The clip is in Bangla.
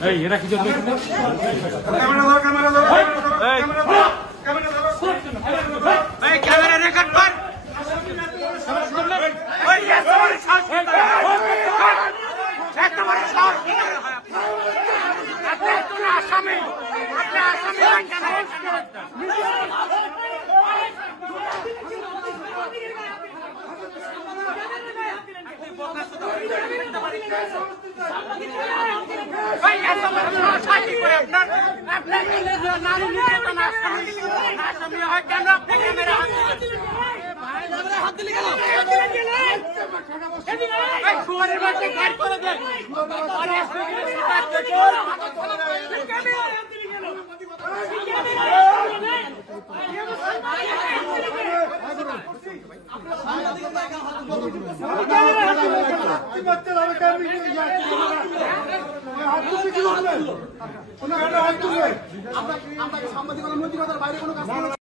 এরা কি জন্য ক্যামেরা রেকর্ড কর আসামি কেন আপনি ক্যামেরা হাত দিলে শুয়ারের মধ্যে গাড়ি করে দেয় সাংবাদিকতার নৈতিকতার বাইরে কোনো কাজ